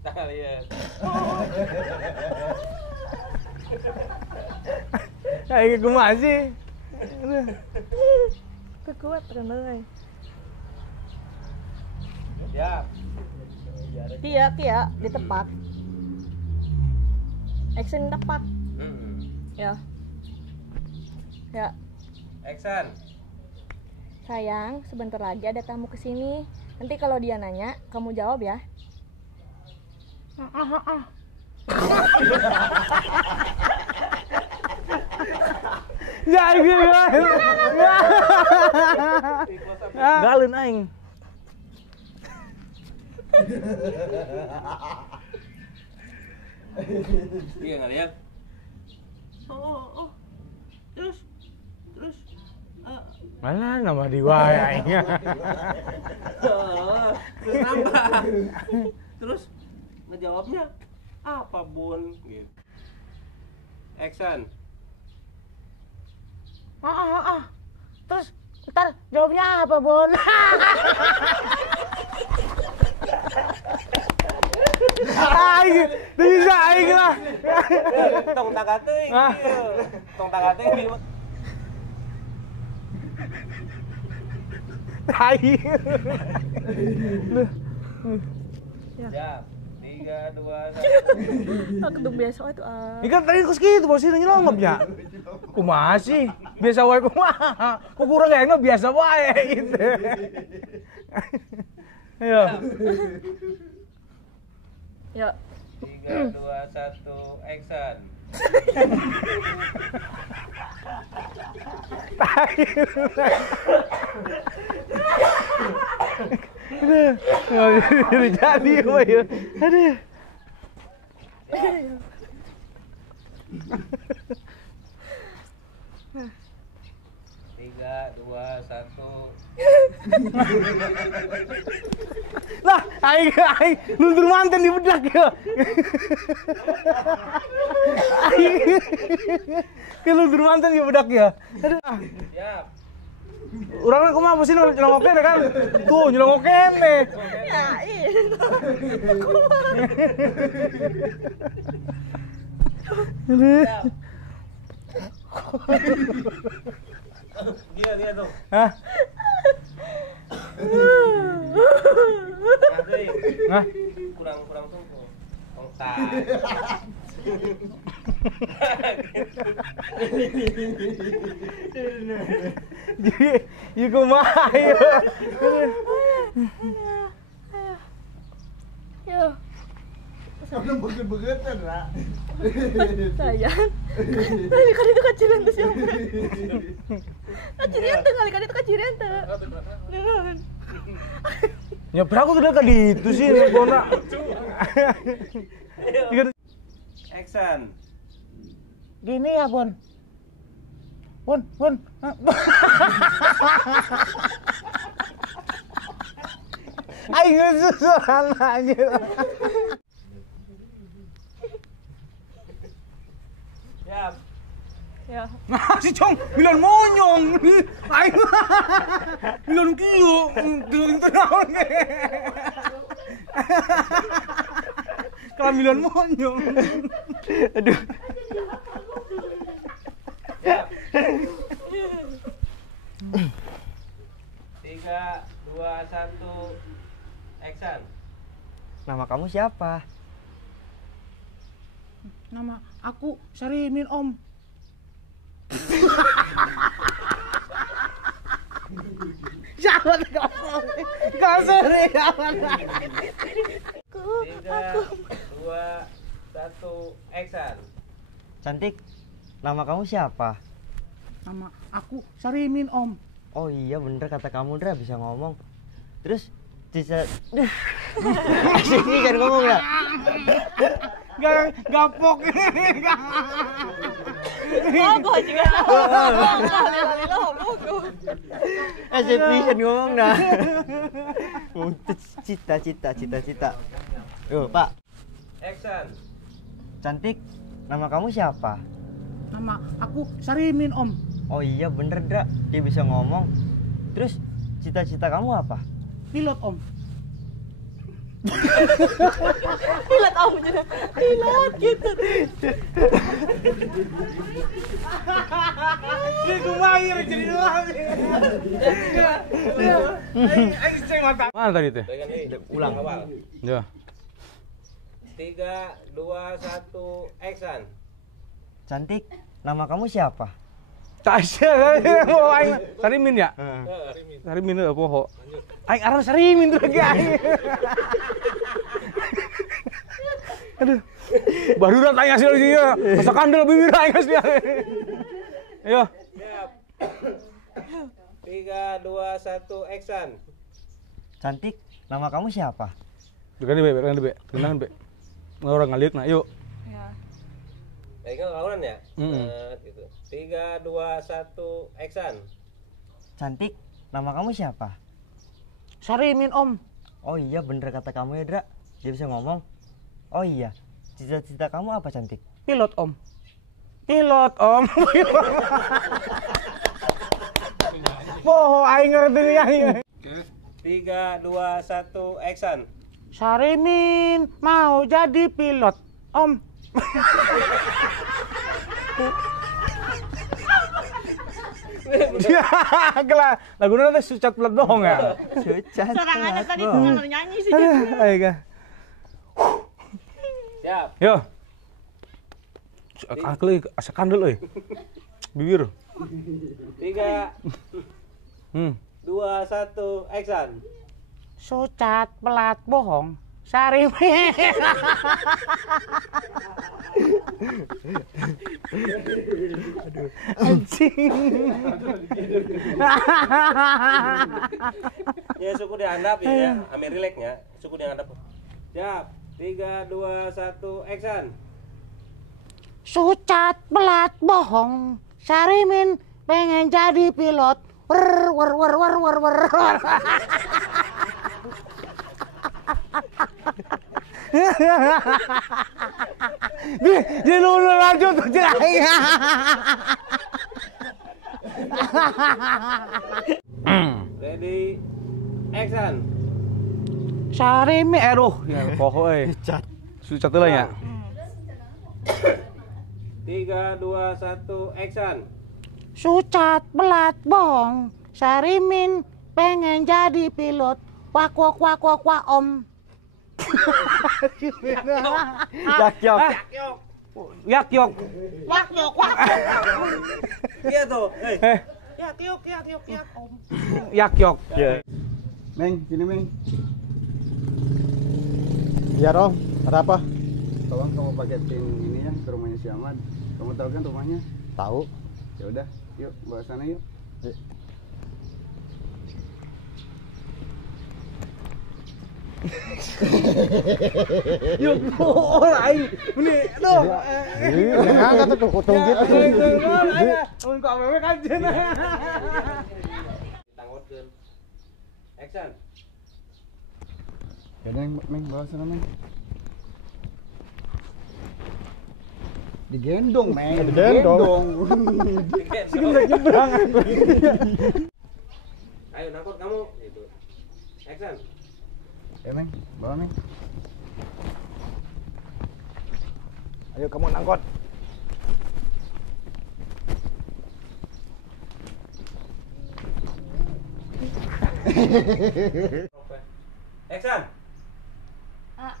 Nah, lihat. Kayak kumaha sih? Kekuat kan euy. Siap. Kia ditepak. Action tepak. Ya. Ya. Action. Sayang, sebentar lagi ada tamu kesini. Nanti kalau dia nanya, kamu jawab ya. Ya gila. Galun aing. Iya nggak lihat? Terus Mana nama diwae aing. Terus nambah. Terus ngejawabnya apa bun? Gitu. Action. Terus ntar jawabnya apa, Bon? Aing, bisa aing lah. Tong takating. Tong takating. Tai. Siap. 3, 2, 1. Aku tuh biasa itu Ikan tadi kus gitu bos itu nyelongopnya. Kumaha sih? Biasa wae kumaha? Ku kurang enggak biasa wae gitu. Ayo. Ya. 3, 2, 1. Action. Aduh, nggak jadi apa ya? Aduh. Tiga, 2, 1. Lah, aing luntur manten di bedak ya. Aing ke luntur manten di bedak ya. Aduh. Siap. Urang kumaha mesti nyelongok kene kan? Tuh, nyelongok kene. Ya, iya. Siap. Dia tuh. Hah? Hah? Kurang tuh. Tongtak. Jadi, ieu kumaha ya? Yo. Udah beget-begetan, Ra. Sayang. Kali itu kacilan tuh siapa? Kacilan tuh kali itu kacilan tuh. Nuhun. Ya berapa udah ka ditu sih nelponna. Action. Gini ya, Bon. Bon. Aing susuran anjir. Siap. Ya. Nah, si Cong, milan monyong. Aing. Milan kieu, itu naon ge. Kalau milan monyong. Aduh. Siap. 3, 2, 1. Action. Nama kamu siapa? Nama aku Sarimin, Om. Jangan ngomong. Enggak sore jangan. 3, 2, 1. Action. Cantik. Nama kamu siapa? Nama aku Sarimin, Om. Oh iya bener kata kamu Dra bisa ngomong. Terus bisa sini kan ngomong ya. Gapok. Aku juga. Bisa ngomong dah. Cita-cita. Yo, Pak. Action. Cantik. Nama kamu siapa? Nama aku Sarimin, Om. Oh iya bener Dra, dia bisa ngomong. Terus cita-cita kamu apa? Pilot, Om. pilot gitu. Ini kumair jadi orang. Aing ceng mata. Mana tadi teh? Ulang awal. Ya. 3, 2, 1, action. Cantik, nama kamu siapa? Tasya mau aing Sarimin ya? Sarimin itu poho. Aing aran Sarimin tuh lagi aing. Aduh. Baru dah tanya hasil sih ya. Masa kandel bibir aing asli. Ayo. Siap. 3, 2, 1, action. Cantik, nama kamu siapa? Dekat di be. Tenang be. Orang ngalik nah, yuk. Ya. Ingat lawanan ya? Mm-mm. Gitu. 3, 2, 1, action. Cantik, nama kamu siapa? Sarimin Om. Oh iya, bener kata kamu ya, Dra. Dia bisa ngomong. Oh iya, cita-cita kamu apa, Cantik? Pilot Om. Pilot om. Poho aing ngerti nih aing. 3, 2, 1, action. Sarimin mau jadi pilot Om. Ya, kelah. Laguna teh sucat pelat bohong ya. Sucat. Sorangannya tadi Bohong. bener nyanyi sih. Ayo ga. Siap. Yo. Akli asa kandel euy. Bibir. 3, 2, 1, action. Sucat pelat bohong. Sarimin. Anjing. Ya suku dihandap ya, ambil relaxnya. Suku dihandap. Siap. 3, 2, 1, action. Sucat pelat bohong. Sarimin pengen jadi pilot. Wer wer wer wer wer wer. Dia lulu lanjut tuh aing. Ready, action. Sarimin Ya poho euy. Sucat. Sucat lah ya. 3, 2, 1, action. Sucat pelat bohong. Sarimin pengen jadi pilot. Wak wak wak wak wak Om. Yakyok. Yakyok. Wak wak wak. Iya tuh. Yak yuk yak yuk yak Om. Yakyok. Ya. Meng, sini Meng. Iya Om, ada apa? Tolong kamu paketin ini ya ke rumahnya si Ahmad. Kamu tahu kan rumahnya? Tahu. Ya udah, yuk bawa sana yuk. Yuk poho aing. Ini aduh. Jangan angkat tuh kutung gitu. Mun ka awewe kanjeun. Tangotkeun. Action. Ya udah Meng, bawa sana Meng. Digendong Meng. Digendong. Nyebrang aku. Ayo nangkut kamu gitu. Action. Ya Meng, bawa Meng. Ayo kamu nangkot. Action. Ah,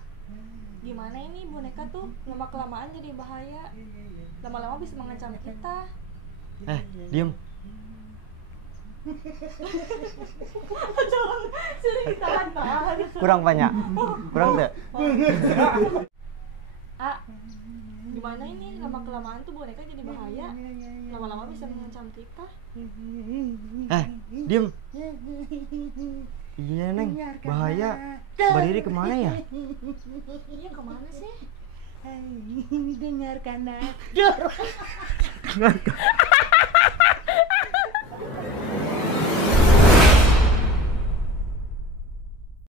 gimana ini boneka tuh lama kelamaan jadi bahaya. Lama-lama bisa mengancam kita. Diem. Jangan sering tahan-tahan. Kurang banyak. Kurang deh. Ah, gimana ini lama kelamaan tuh boneka jadi bahaya. Lama-lama bisa mengancam kita. Diem. Iya Neng, bahaya. Mbak Riri kemana ya? Iya kemana sih? Dengarkan